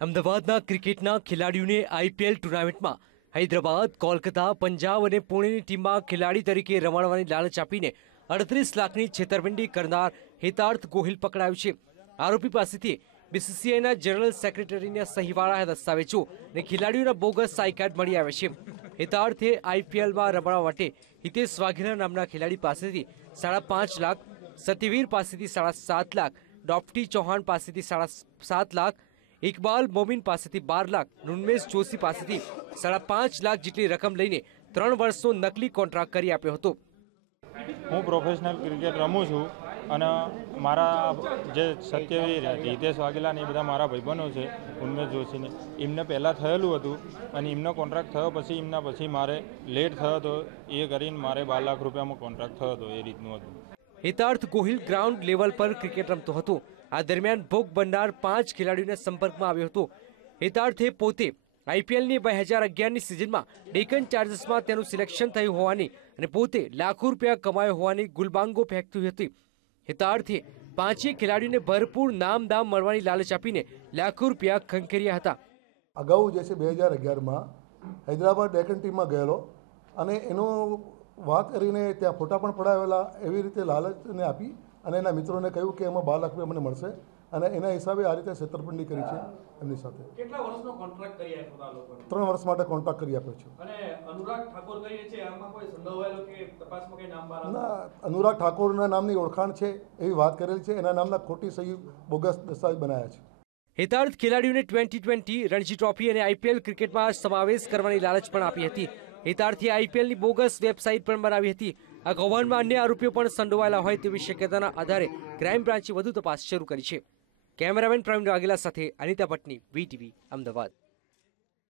અમદાવાદના ક્રિકેટના ખેલાડીઓને આઈપીએલ ટુર્નામેન્ટમાં હૈદરાબાદ, કોલકાતા, પંજાબ અને પુણેની ટીમમાં ખેલાડી તરીકે રમાડવાની લાલચ આપીને 38 લાખની છેતરપિંડી કરનાર હિતાર્થ ગોહિલ પકડાયો છે। આરોપી પાસેથી બીસીસીઆઈના જનરલ સેક્રેટરીના સહીવાળા દસ્તાવેજો અને ખેલાડીઓના બોગસ આઈ કાર્ડ મળી આવ્યા છે। હિતાર્થે આઈપીએલમાં રમાડવા માટે હિતેશ વાઘેલા નામના ખેલાડી પાસેથી 5.5 લાખ, સતીવીર પાસેથી 7.5 લાખ, ડોપ્ટી ચૌહાણ પાસેથી 7.5 લાખ, ઇકબાલ મોમીન પાસેથી 12 લાખ, નુન્મેશ જોશી પાસેથી 5.5 લાખ જેટલી રકમ લઈને 3 વર્ષનો નકલી કોન્ટ્રાક્ટ કરી આપ્યો હતો। હું પ્રોફેશનલ ક્રિકેટ રમું છું અને મારા જે સત્યવીર હિતેશ વાઘેલા ને એ બધા મારા ભાઈબંધો છે, ઉન્મેશ જોશીને એમને પહેલાં થયેલું હતું અને એમનો કોન્ટ્રાક્ટ થયો પછી મારે લેટ થયો હતો, એ કરીને મારે 12 લાખ રૂપિયામાં કોન્ટ્રાક્ટ થયો હતો, એ રીતનું હતું। હિતાર્થ ગોહિલ ગ્રાઉન્ડ લેવલ પર ક્રિકેટ રમતો હતો। આ દરમિયાન ભોગ બનનાર 5 ખેલાડીઓના સંપર્કમાં આવ્યો હતો। હિતાર્થે પોતે આઈપીએલની 2011ની સિઝનમાં ડેકન ચાર્જર્સમાં તેનું સિલેક્શન થયું હોવાની અને પોતે લાખો રૂપિયા કમાયો હોવાની ગુલબાંગો ફેંકતી હતી। હિતાર્થે 5 ખેલાડીઓને ભરપૂર નામ દામ મળવાની લાલચ આપીને લાખો રૂપિયા ખંખેર્યા હતા। અગાઉ જે છે 2011માં હૈદરાબાદ ડેકન ટીમમાં ગયેલો અને એનો વાત કરીને ત્યાં ફોટા પણ પડાવેલા, એવી રીતે લાલચને આપી અને એના મિત્રોને કહ્યું કે એમાં 12 લાખ રૂપિયા મને મળશે અને એના હિસાબે આ રીતે છેતરપિંડી કરી છે એમની સાથે। કેટલા વર્ષનો કોન્ટ્રાક્ટ કરી આપ્યો આ લોકોને? 3 વર્ષ માટે કોન્ટ્રાક્ટ કરી આપ્યો છે। અને અનુરાગ ઠાકોર કહીએ છે, આમાં કોઈ સંડોવાયેલો કે તપાસમાં કઈ નામ બહાર ના, અનુરાગ ઠાકોરના નામની ઓળખાણ છે એવી વાત કરેલી છે, એના નામના ખોટી સહી બોગસ દસ્તાવેજ બનાવ્યા છે। હિતાર્થ ખેલાડીઓને 2020 રણજી ટ્રોફી અને આઈપીએલ ક્રિકેટમાં સમાવેશ કરવાની લાલચ પણ આપી હતી। હિતાર્થે આઈપીએલની બોગસ વેબસાઇટ પણ બનાવી હતી। આ કૌભાંડમાં અન્ય આરોપીઓ પણ સંડોવાયેલા હોય તેવી શક્યતાના આધારે ક્રાઇમ બ્રાન્ચે વધુ તપાસ શરૂ કરી છે। કેમેરામેન પ્રવીણ વાઘેલા સાથે અનિતા ભટ્ટની વીટીવી અમદાવાદ।